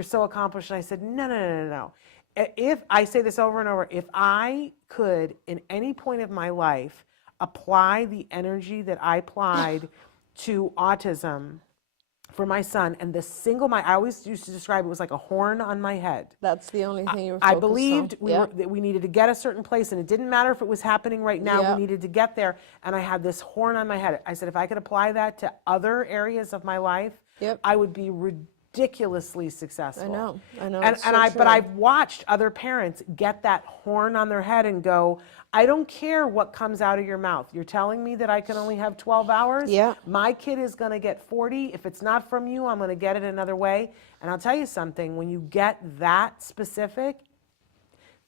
so accomplished. And I said, no. If I say this over and over, if I could, in any point of my life, apply the energy that I applied to autism for my son, and I always used to describe it was like a horn on my head. That's the only thing you were focused I believed on. that we needed to get a certain place, and it didn't matter if it was happening right now. Yeah. We needed to get there, and I had this horn on my head. I said, if I could apply that to other areas of my life, I would be ridiculously successful. I know. But I've watched other parents get that horn on their head and go, I don't care what comes out of your mouth. You're telling me that I can only have 12 hours? Yeah. My kid is going to get 40. If it's not from you, I'm going to get it another way. And I'll tell you something, when you get that specific,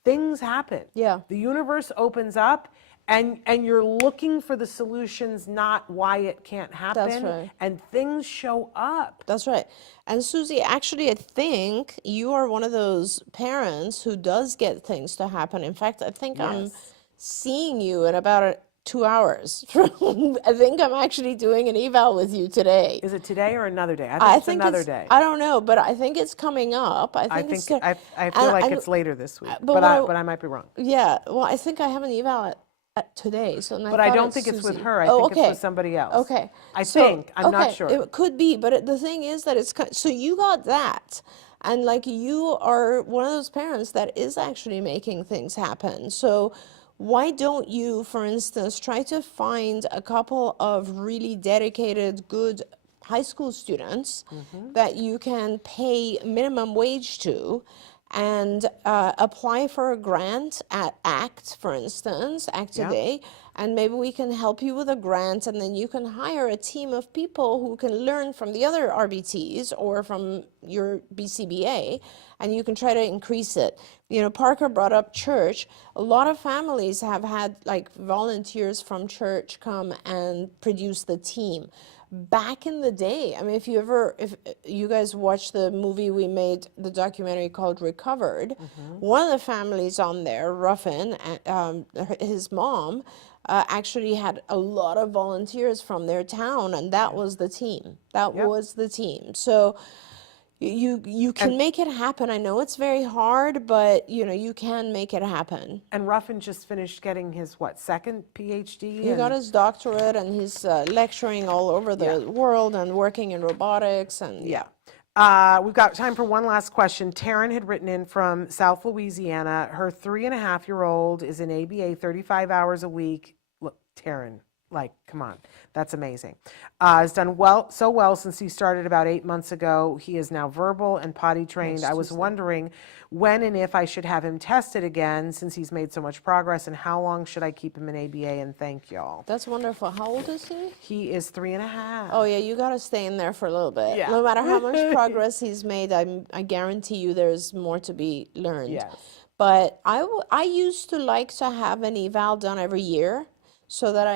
things happen. Yeah. The universe opens up, and you're looking for the solutions, not why it can't happen. That's right. And things show up. That's right. And Susie, actually, I think you are one of those parents who does get things to happen. In fact, I think I'm seeing you in about 2 hours. I think I'm actually doing an eval with you today. Is it today or another day? I think it's another day. I don't know, but I think it's coming up. I feel like it's later this week, but I might be wrong. Yeah, well, I think I have an eval at today. But I don't think it's with her. I think it's with somebody else. Okay. I'm not sure. It could be, but the thing is that so you got that. And like, you are one of those parents that is actually making things happen. So why don't you, for instance, try to find a couple of really dedicated, good high school students that you can pay minimum wage to and apply for a grant at ACT, for instance, ACT Today, and maybe we can help you with a grant, and then you can hire a team of people who can learn from the other RBTs or from your BCBA, and you can try to increase it. You know, Parker brought up church. A lot of families have had like volunteers from church come and produce the team. Back in the day, I mean, if you guys watched the movie we made, the documentary called Recovered, one of the families on there, Ruffin, his mom, actually had a lot of volunteers from their town, and that was the team. That was the team. So you can make it happen. I know it's very hard, but you know, you can make it happen. And Ruffin just finished getting his, second PhD? He got his doctorate, and he's lecturing all over the world and working in robotics. And we've got time for one last question. Taryn had written in from South Louisiana. Her 3.5-year-old is in ABA 35 hours a week. Look, Taryn, like, come on, that's amazing. Has done so well since he started about 8 months ago. He is now verbal and potty trained. I was wondering when and if I should have him tested again since he's made so much progress, and how long should I keep him in ABA, and thank y'all. That's wonderful. How old is he? He is 3.5. Oh yeah, you got to stay in there for a little bit. No matter how much progress he's made, I guarantee you there's more to be learned. Yes. But I used to like to have an eval done every year, so that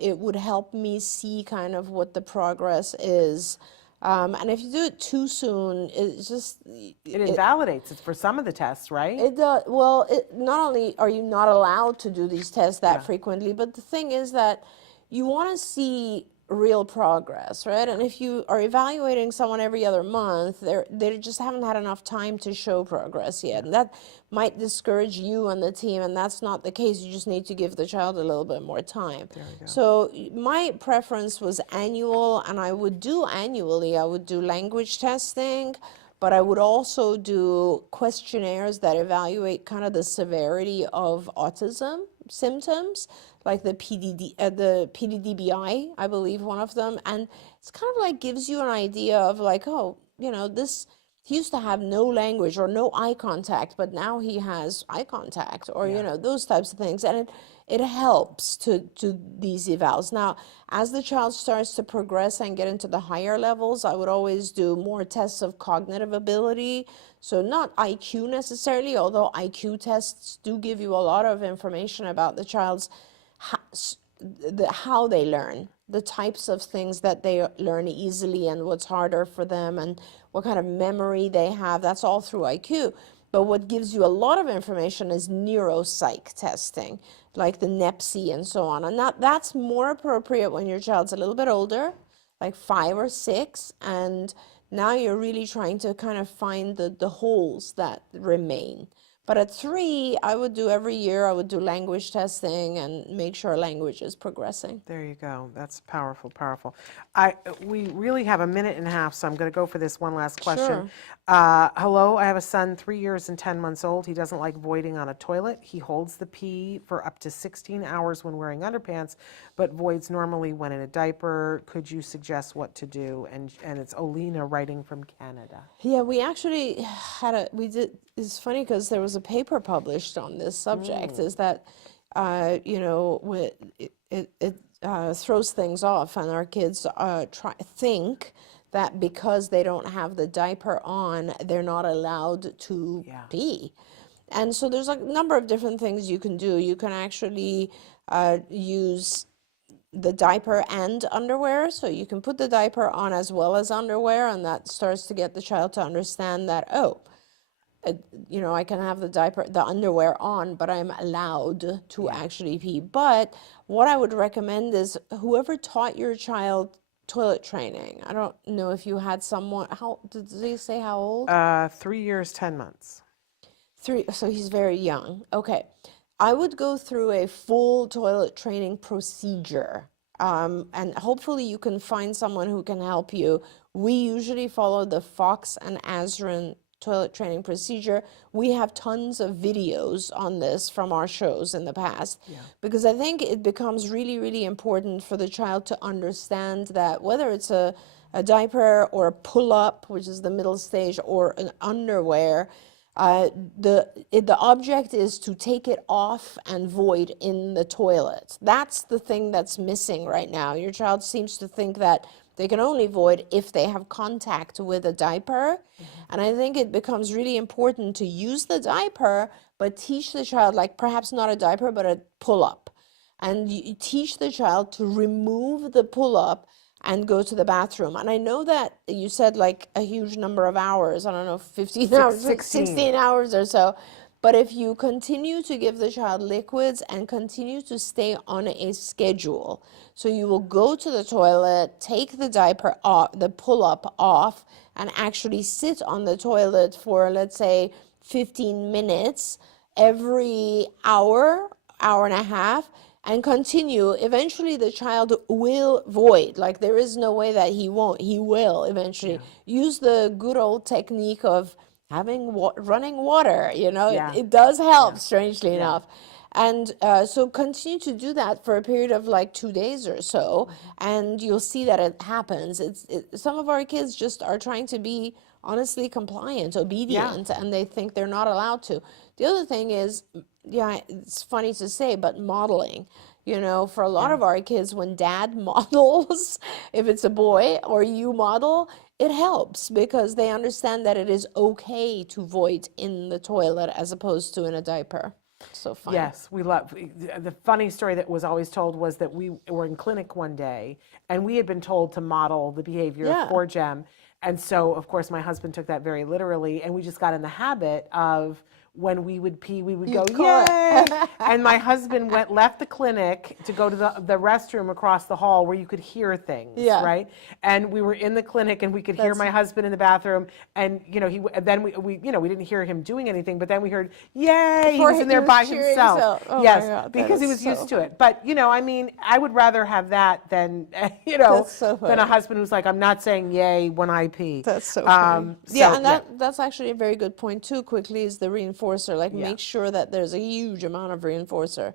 it would help me see kind of what the progress is. And if you do it too soon, it's just... It invalidates it for some of the tests, right? It does. Well, not only are you not allowed to do these tests that frequently, but the thing is that you want to see real progress, right? And if you are evaluating someone every other month, they just haven't had enough time to show progress yet. And that might discourage you and the team, and that's not the case. You just need to give the child a little bit more time. So my preference was annual, and I would do annually. I would do language testing, but I would also do questionnaires that evaluate kind of the severity of autism symptoms, like the PDDBI, I believe one of them, and it's kind of like gives you an idea of like, oh, you know, he used to have no language or no eye contact, but now he has eye contact, or you know, those types of things, and it helps to these evals. Now, as the child starts to progress and get into the higher levels, I would always do more tests of cognitive ability. So not IQ necessarily, although IQ tests do give you a lot of information about the child's how they learn, the types of things that they learn easily and what's harder for them and what kind of memory they have. That's all through IQ. But what gives you a lot of information is neuropsych testing, like the NEPSI and so on. And that's more appropriate when your child's a little bit older, like 5 or 6, and now you're really trying to kind of find the holes that remain. But at 3, I would do every year, I would do language testing and make sure language is progressing. There you go. That's powerful, powerful. We really have a minute and a half, so I'm going to go for this one last question. Hello, I have a son 3 years and 10 months old. He doesn't like voiding on a toilet. He holds the pee for up to 16 hours when wearing underpants, but voids normally when in a diaper. Could you suggest what to do? And it's Olena writing from Canada. Yeah, we actually it's funny because there was a paper published on this subject, is that, you know, it throws things off, and our kids think that because they don't have the diaper on, they're not allowed to pee. And so there's a number of different things you can do. You can actually use the diaper and underwear, so you can put the diaper on as well as underwear, and that starts to get the child to understand that, oh, you know, I can have the underwear on, but I'm allowed to actually pee. But what I would recommend is whoever taught your child toilet training. I don't know if you had someone, how did they say how old? 3 years, 10 months. 3, so he's very young. Okay. I would go through a full toilet training procedure. And hopefully you can find someone who can help you. We usually follow the Fox and Azrin toilet training procedure. We have tons of videos on this from our shows in the past, because I think it becomes really, really important for the child to understand that whether it's a diaper or a pull-up, which is the middle stage, or an underwear, the object is to take it off and void in the toilet. That's the thing that's missing right now. Your child seems to think that they can only void if they have contact with a diaper. And I think it becomes really important to use the diaper, but teach the child, like perhaps not a diaper, but a pull-up. And you teach the child to remove the pull-up and go to the bathroom. And I know that you said like a huge number of hours, I don't know, 15 hours, 16 hours or so. But if you continue to give the child liquids and continue to stay on a schedule, so you will go to the toilet, take the diaper off, the pull-up off, and actually sit on the toilet for, let's say, 15 minutes every hour, hour and a half, and continue, eventually the child will void. Like, there is no way that he won't. He will eventually. Use the good old technique of having running water, you know. It does help, strangely enough. And so continue to do that for a period of like 2 days or so, and you'll see that it happens. Some of our kids just are trying to be honestly compliant, obedient, and they think they're not allowed to. The other thing is, it's funny to say, but modeling. You know, for a lot of our kids, when dad models, if it's a boy, or you model, it helps because they understand that it is okay to void in the toilet as opposed to in a diaper. So fun. Yes, we love. The funny story that was always told was that we were in clinic one day and we had been told to model the behavior for Jem. And so, of course, my husband took that very literally, and we just got in the habit of, when we would pee, we would go, yay! And my husband left the clinic to go to the restroom across the hall where you could hear things, right? And we were in the clinic and we could hear my husband in the bathroom, and we didn't hear him doing anything, but then we heard, yay! He was in there by himself. Oh yes, because he was used to it. But, I mean, I would rather have that than, than a husband who's like, I'm not saying yay when I pee. That's so funny. That's actually a very good point too, quickly, is the reinforcement. Like, make sure that there's a huge amount of reinforcer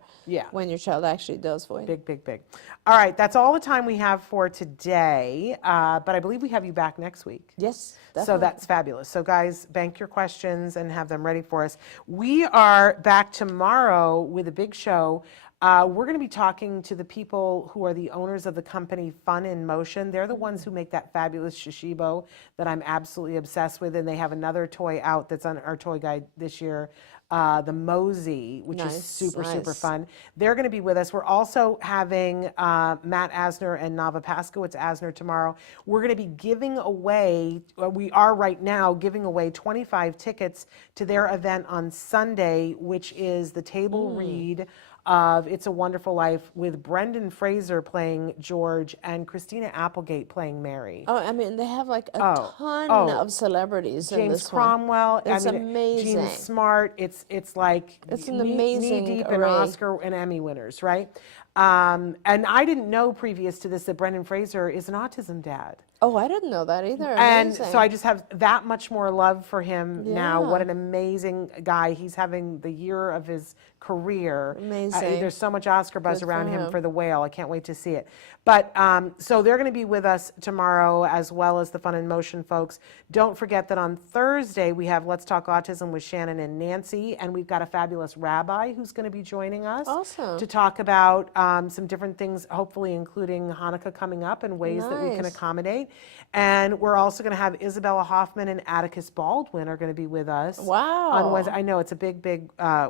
when your child actually does void. Big. All right, that's all the time we have for today, but I believe we have you back next week. Yes, definitely. So that's fabulous. So guys, bank your questions and have them ready for us. We are back tomorrow with a big show. We're going to be talking to the people who are the owners of the company Fun in Motion. They're the ones who make that fabulous Shishibo that I'm absolutely obsessed with, and they have another toy out that's on our toy guide this year, the Mosey, which is super fun. They're going to be with us. We're also having Matt Asner and Nava Paskowitz Asner tomorrow. We're going to be giving away, we are right now giving away 25 tickets to their event on Sunday, which is the table read of It's a Wonderful Life, with Brendan Fraser playing George and Christina Applegate playing Mary. Oh, I mean, they have like a ton of celebrities in this James Cromwell. It's amazing. Gene Smart. It's like it's an amazing knee deep in Oscar and Emmy winners, right? And I didn't know previous to this that Brendan Fraser is an autism dad. Oh, I didn't know that either. And so I just have that much more love for him now. What an amazing guy. He's having the year of his career. Amazing. There's so much Oscar buzz around him for The Whale. I can't wait to see it. But so they're going to be with us tomorrow, as well as the Fun in Motion folks. Don't forget that on Thursday we have Let's Talk Autism with Shannon and Nancy, and we've got a fabulous rabbi who's going to be joining us to talk about some different things, hopefully including Hanukkah coming up and ways that we can accommodate. And we're also going to have Isabella Hoffman and Atticus Baldwin are going to be with us. Wow. On Wednesday. I know it's a big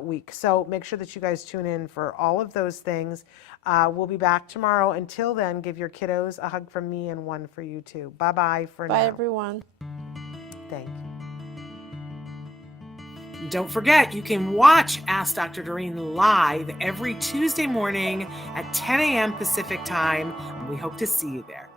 week. So make sure that you guys tune in for all of those things. We'll be back tomorrow. Until then, give your kiddos a hug from me and one for you too. Bye-bye for now. Bye, everyone. Thank you. Don't forget, you can watch Ask Dr. Doreen live every Tuesday morning at 10 a.m. Pacific time. We hope to see you there.